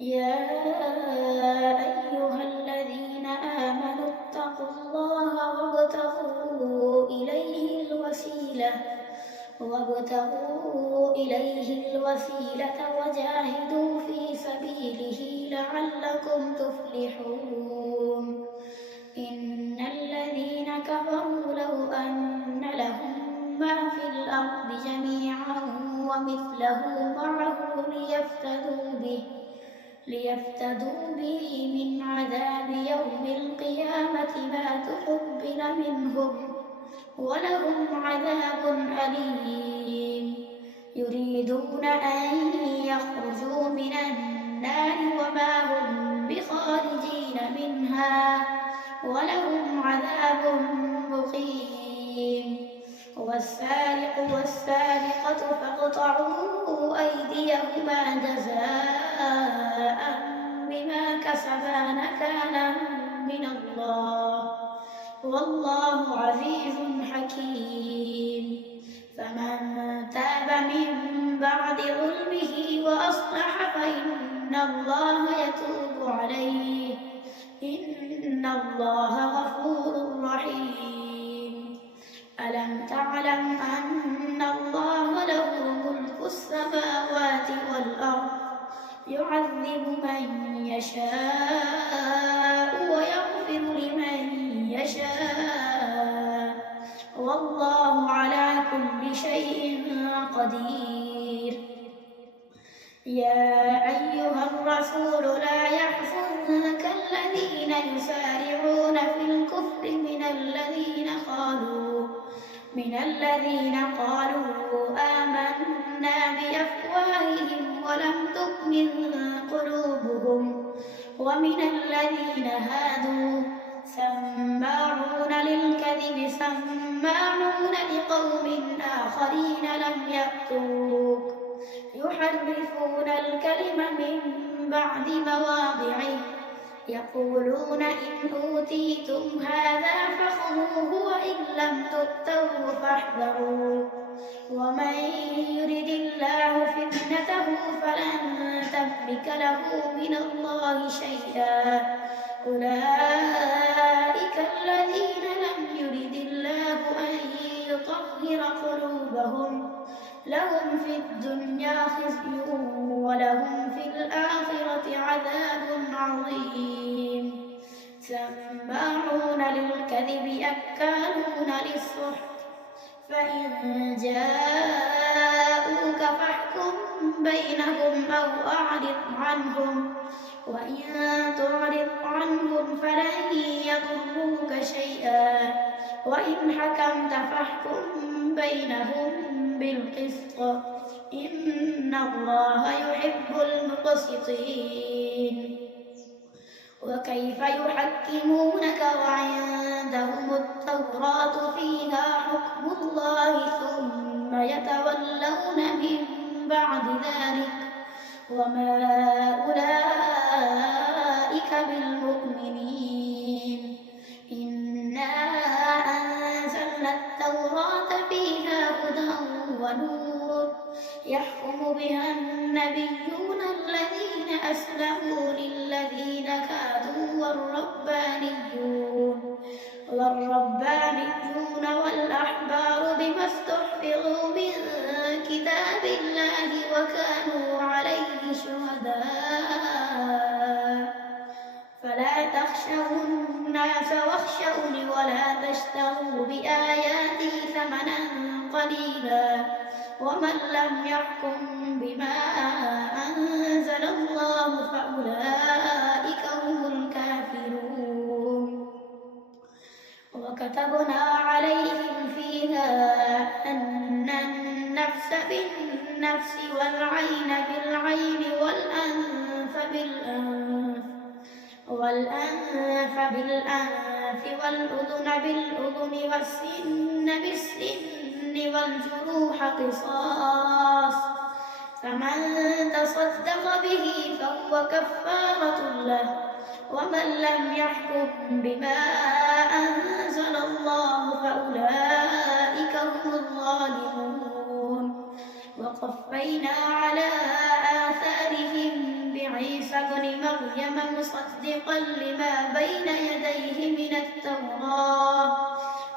يا أيها الذين آمنوا اتقوا الله وابتغوا إليه الوسيلة وجاهدوا في سبيله لعلكم تفلحون. إن الذين كفروا لو أن لهم ما في الأرض جميعا ومثله معه ليفتدوا به من عذاب يوم القيامة ما تقبل منهم ولهم عذاب أليم. يريدون أن يخرجوا من النار وما هم بخارجين منها ولهم عذاب مقيم. والسارق والسارقة فاقطعوا أيديهما جزاء بما كسبا نكالا من الله والله عزيز حكيم. فمن تاب من بعد ظلمه وأصلح فإن الله يتوب عليه إن الله غفور رحيم. ألم تعلم أن الله له ملك السماوات والأرض يعذب من يشاء ويغفر لمن يشاء والله على كل شيء قدير. يا أيها الرسول لا يحزنك الذين يسارعون في الكفر من الذين قالوا آمنا بأفواههم ولم تؤمن قلوبهم ومن الذين هادوا سماعون للكذب سماعون لقوم آخرين لم يأتوك يحرفون الكلم من بعد مواضعه يقولون إن أوتيتم هذا فخذوه وإن لم تؤتوه فاحذروا ومن يرد الله فتنته فلن تملك له من الله شيئا. أولئك الذين لم يرد الله أن يطهر قلوبهم لهم في الدنيا خزي ولهم في الآخرة عذاب عظيم. سماعون للكذب أكالون للسحت فإن جاءوك فاحكم بينهم أو أعرض عنهم وإن تعرض عنهم فلن يضروك شيئا وإن حكمت فاحكم بينهم بالقسط إن الله يحب المقسطين. وكيف يحكمونك وعندهم التوراة فيها حكم الله ثم يتولون من بعد ذلك وما أولئك بالمؤمنين. إنا أنزلنا التوراة فيها هدى ونور يحكم بها النبيون الذين أسلموا للذين هادوا والربانيون والأحبار بما استحفظوا من كتاب الله وكانوا عليه شهداء. فلا تخشوا الناس واخشوني ولا تشتروا بآياتي ثمنا قليلا ومن لم يحكم بما أنزل الله فأولئك هم الكافرون. وكتبنا عليهم فيها أن النفس بالنفس والعين بالعين والأنف بالأنف والأذن بالأذن والسن بالسن والجروح قصاص فمن تصدق به فهو كفارة له ومن لم يحكم بما أنزل الله فأولئك هم الظالمون. وقفينا على آثارهم عيسى ابن مريم مصدقا لما بين يديه من التوراة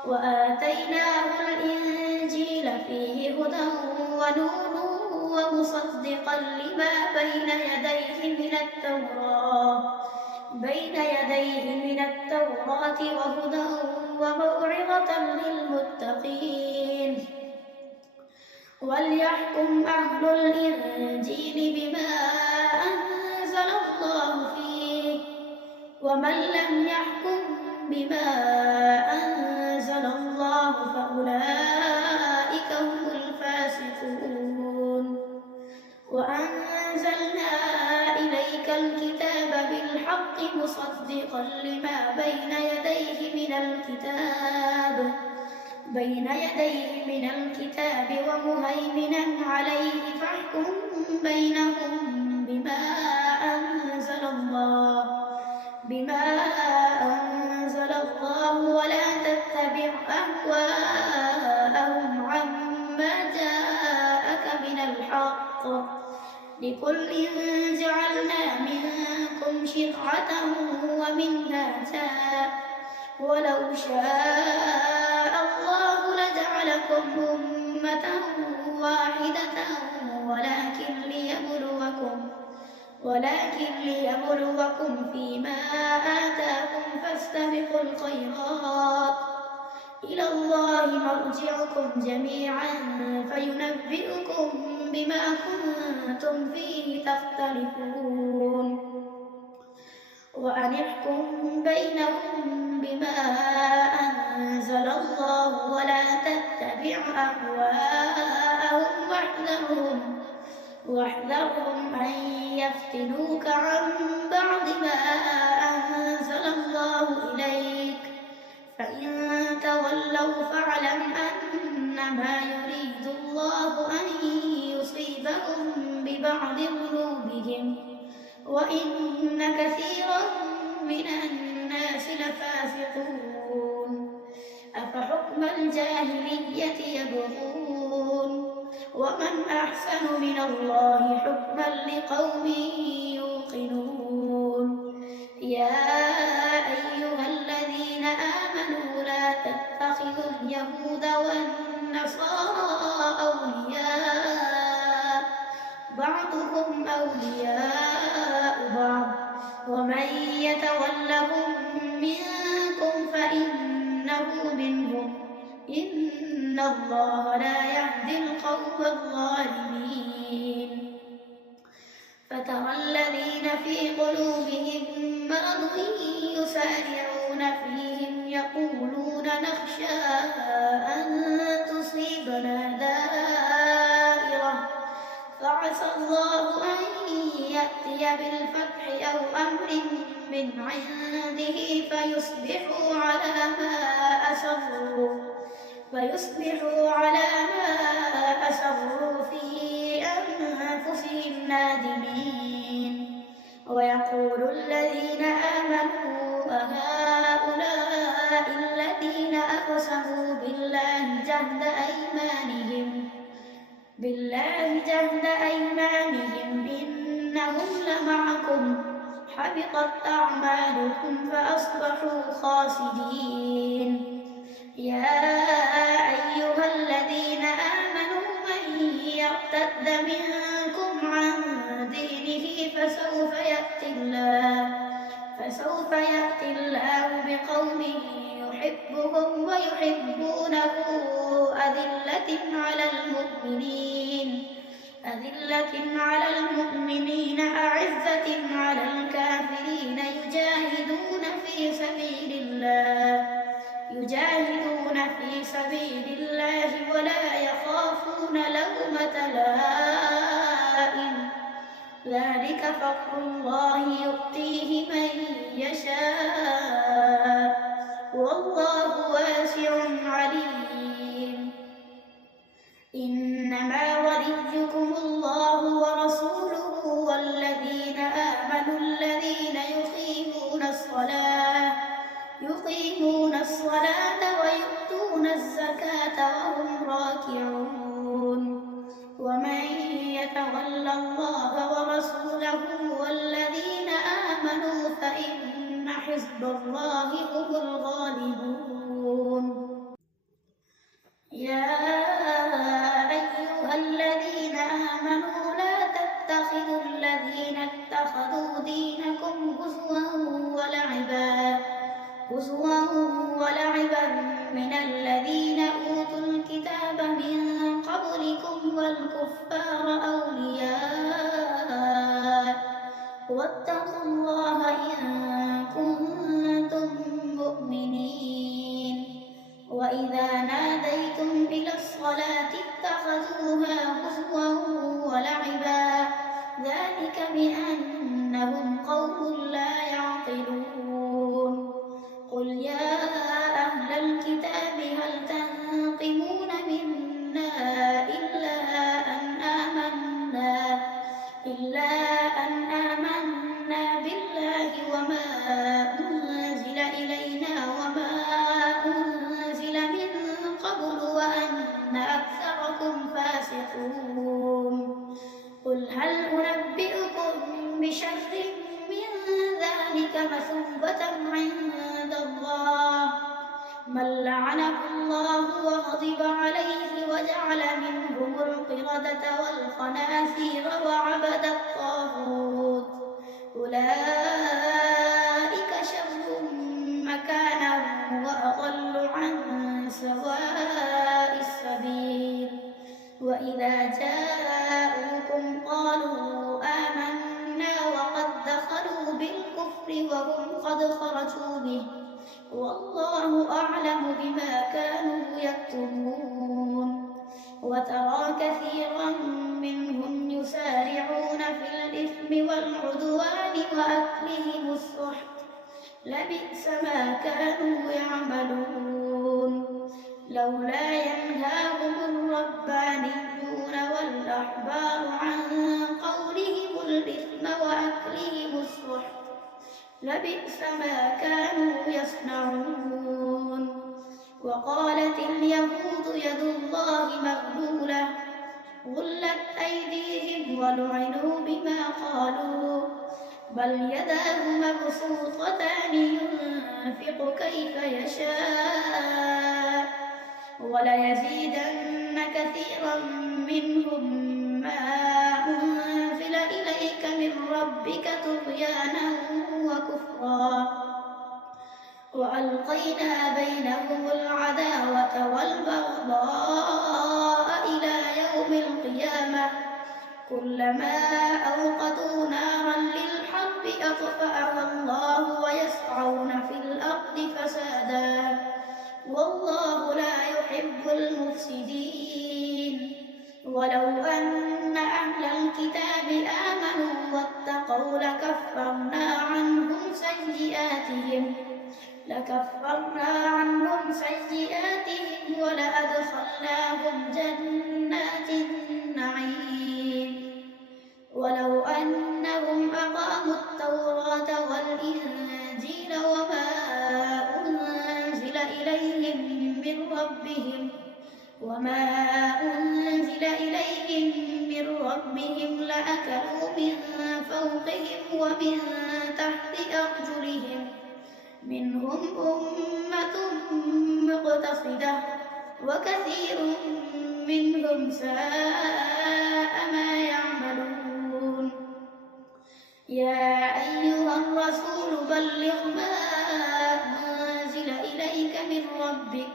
وآتيناه الإنجيل فيه هدى ونور ومصدقا لما بين يديه من التوراة وهدى وموعظة للمتقين. وليحكم أهل الإنجيل بما أنزل الله فيه ومن لم يحكم بما أنزل الله فأولئك هم الفاسقون. وأنزلنا إليك الكتاب بالحق مصدقا لما بين يديه من الكتاب ومهيمنا عليه فاحكم بينهم بما أنزل الله ولا تتبع أهواءهم عما جاءك من الحق لكل جعلنا منكم شرعة ومنهاجا ولو شاء الله لجعلكم أمة واحدة ولكن ليبلوكم فيما آتاكم فاستبقوا الخيرات إلى الله مرجعكم جميعا فينبئكم بما كنتم فيه تختلفون. وأن احكم بينهم بما أنزل الله ولا تتبع أهواءهم واحذرهم أن يفتنوك عن بعض ما أنزل الله إليك فإن تولوا فاعلم أنما يريد الله أن يصيبهم ببعض ذنوبهم وإن كثيرا من الناس لفاسقون. أفحكم الجاهلية يبغون ومن أحسن من الله حكما لقوم يوقنون. يا أيها الذين آمنوا لا تتخذوا اليهود والنصارى أولياء بعضهم أولياء بعض ومن يتولهم منكم فإنه منهم إن الله لا يهدي القوم الظالمين. فترى الذين في قلوبهم مرض يسارعون فيهم يقولون نخشى أن تصيبنا دائرة فعسى الله أن يأتي بالفتح أو أمر من عنده فيصبحوا على ما أسروا في أنفسهم نادمين. ويقول الذين آمنوا أهؤلاء الذين أقسموا بالله جهد أيمانهم إنهم لمعكم حبطت أعمالكم فأصبحوا خاسرين. يا أيها الذين آمنوا من يرتد منكم عن دينه فسوف يأتي الله بقوم يحبهم ويحبونه أذلة على المؤمنين أعزة على الكافرين يجاهدون في سبيل الله ولا يخافون لومة لائم ذلك فضل الله يؤتيه من يشاء والله واسع عليم. إنما وليكم الله ورسوله والذين آمنوا الذين يقيمون الصلاة ويؤتون الزكاة وهم راكعون. ومن يتول الله ورسوله والذين حزب الله هم الغالبون. يا أيها الذين آمنوا لا تتخذوا الذين اتخذوا دينكم هزوا ولعبا من الذين أوتوا الكتاب من قبلكم والكفار أولياء واتقوا الله إن كنتم مؤمنين. وإذا ناديتم إلى الصلاة اتخذوها هزوا ولعبا ذلك بأنهم قوم لا يعقلون. قل يا أهل الكتاب هل تنقمون منا إلا أن آمنا بالله وما أنزل إلينا وما أنزل من قبل وأن أكثركم فاسقون. قل هل أنبئكم بشر من ذلك مثوبة عند الله من لعنه الله وغضب عليه وجعل منهم القردة والخنازير وعبد الطاغوت أولئك شر مكانا وأضل عن سواء السبيل. وإذا جاءوكم قالوا آمنا وقد دخلوا بالكفر وهم قد خرجوا به والله أعلم بما كانوا يكتمون. وترى كثيرا منهم يسارعون في الإثم والعدوان وأكلهم السحت لبئس ما كانوا يعملون. لولا ينهاهم الربانيون والأحبار عن قولهم الإثم وأكلهم السحت لبئس ما كانوا يصنعون. وقالت اليهود يد الله مغلولة غلت أيديهم ولعنوا بما قالوا بل يداه مبسوطتان ينفق كيف يشاء وليزيدن كثيرا منهم ما أنزل إليك من ربك طغيانا وكفرا وألقينا بينهم العداوة والبغضاء إلى يوم القيامة كلما أوقدوا نارا للحرب أطفأها الله ويسعون في الأرض فسادا والله لا يحب المفسدين. ولو أن أهل الكتاب آمنوا واتقوا لكفرنا عنهم سيئاتهم ولأدخلناهم جنات النعيم. ولو أنهم أقاموا التوراة والإنجيل وما أنزل إليهم من ربهم لأكلوا من فوقهم ومن تحت أرجلهم منهم أمة مقتصدة وكثير منهم ساء ما يعملون. يا أيها الرسول بلغ ما أنزل إليك من ربك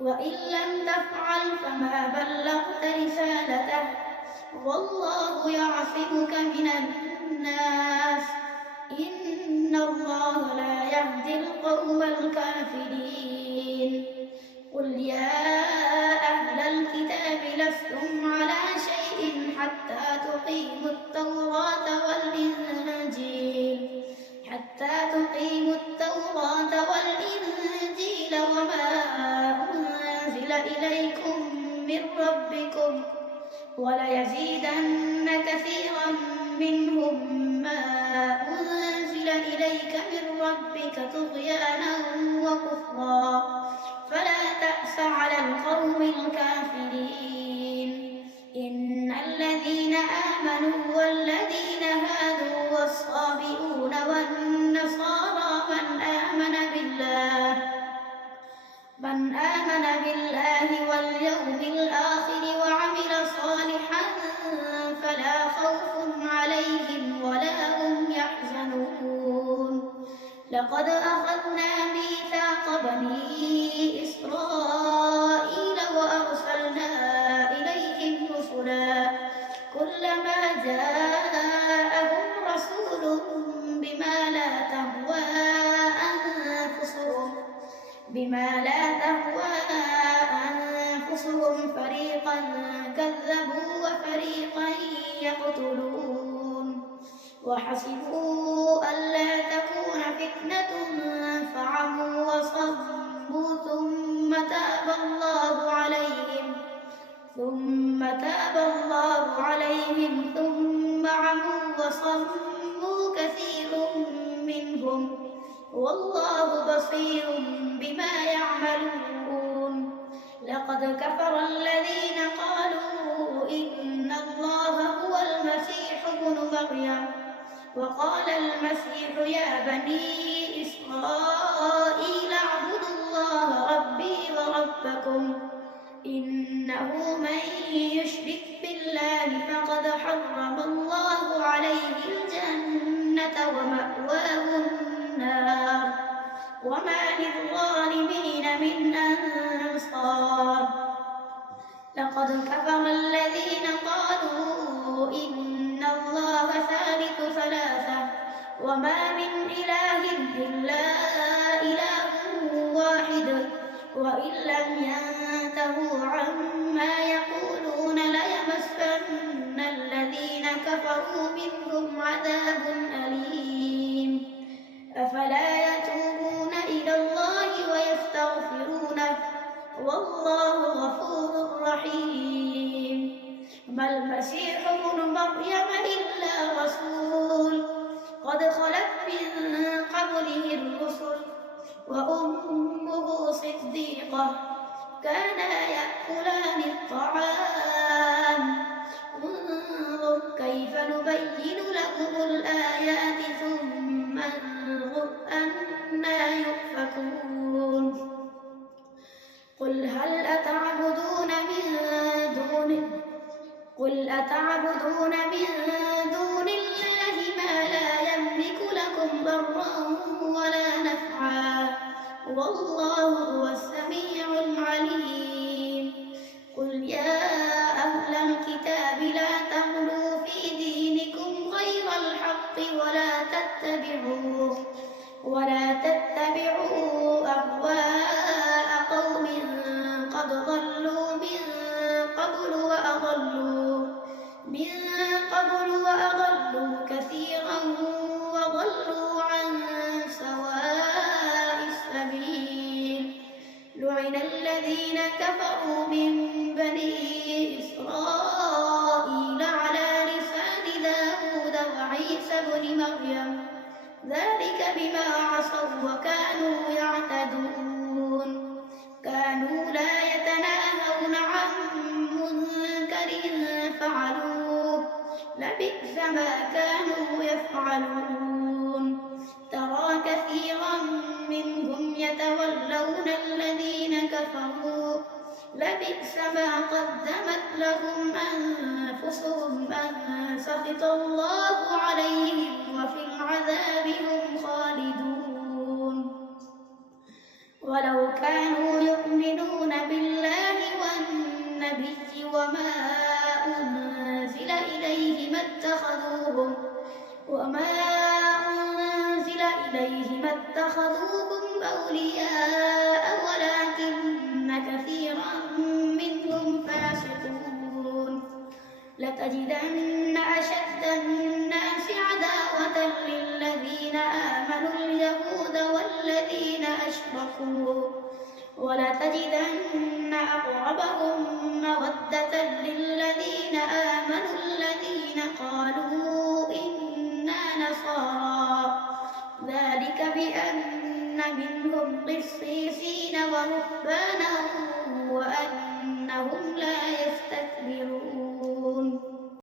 وإن لم تفعل فما بلغت رسالته والله يعصمك من الناس إن الله لا يهدي القوم الكافرين. قل يا أهل الكتاب لستم على شيء حتى تقيموا التوراة والإنجيل وما أنزل إليكم من ربكم وليزيدن كثيرا منهم ما أنزل إليك من ربك طغيانا وكفرا فلا تأس على القوم الكافرين. إن الذين آمنوا والذين هادوا والصابئون والنصارى من لقد أخذنا ميثاق بني إسرائيل وأرسلنا إليهم رسلا كلما جاءهم رسول بما لا تهوى أنفسهم فريقا كذبوا وفريقا يقتلون وحسبوا ألا تكون فتنة فعموا وصموا ثم تاب الله عليهم ثم عموا وصموا كثير منهم والله بصير بما يعملون لقد كفر الذين قالوا إن الله هو المسيح ابن مريم وقال المسيح يا بني إسرائيل اعبدوا الله ربي وربكم إنه من يشرك بالله فقد حرم الله عليه الجنة ومأواه النار وما للظالمين من أنصار لقد كفر الذين قالوا إن الله ثالث ثلاثة وما من إله إلا إله واحد وإن لم ينتهوا عما يقولون ليمسن الذين كفروا منهم عذاب أليم أفلا يتوبون إلى الله ويستغفرونه والله غفور رحيم ما المسيح ابن مريم إلا رسول قد خلت من قبله الرسل وأمه صديقة كانا يأكلان الطعام انظر كيف نبين لكم الآيات ثم انظر أنى يؤفكون قل هل أتعبدون من دون الله ما لا يملك لكم ضرا ولا نفعا والله هو السميع العليم قل يا أهل الكتاب لا تغلوا في دينكم غير الحق ولا تتبعوا أهواء قوم قد ضلوا من قبل وأضلوا كثيرا وضلوا عن سواء السبيل لعن الذين كفروا من بني إسرائيل على لسان داود وعيسى بن مريم ذلك بما عصوا وكانوا يعتدون كانوا لا يتناهون عن منكر فعلوه لبئس ما كانوا يفعلون ترى كثيرا منهم يتولون الذين كفروا لبئس ما قدمت لهم أنفسهم أن سخط الله عليهم وفي العذاب هم خالدون ولو كانوا يؤمنون بالله والنبي وما أنزل إليه ما اتخذوهم أولياء ولكن كثيرا منهم فاسقون لتجدن أشد الناس عداوة للذين آمنوا اليهود والذين أشركوا ولتجدن أقربهم مودة للذين آمنوا الذين قالوا إنا نصارى ذلك بأن منهم قسيسين ورهبانا